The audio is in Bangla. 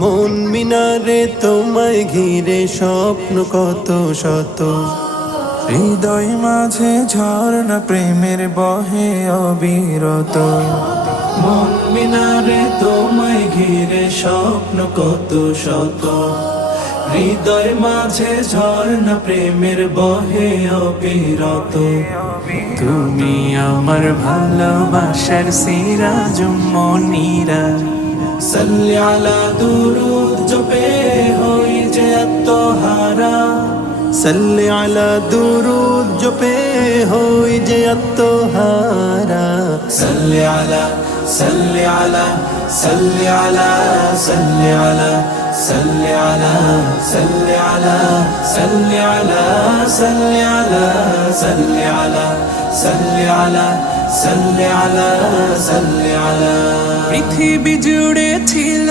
মন মিনারে তোমায় ঘিরে স্বপ্ন কত শত, হৃদয় মাঝে ঝর্ণা প্রেমের বহে অবিরত। মন মিনারে তোমায় ঘিরে স্বপ্ন কত শত, হৃদয় মাঝে ঝর্ণা প্রেমের বহে অবিরত। তুমি আমার ভালোবাসার সিরাজ মনিরা, সাল্লি আলা দুরুদ জপে হই যে আত্মহারা, সাল্লি আলা দুরুদ জপে হই যে আত্মহারা। সাল্লি আলা সাল্লি আলা সাল্লি আলা সাল্লি আলা সাল্লি আলা সাল্লি আলা সাল্লি আলা সাল্লি আলা সাল্লি আলা সাল্লি আলা সাল্লি আলা সাল্লি আলা। পৃথিবী জুড়ে ছিল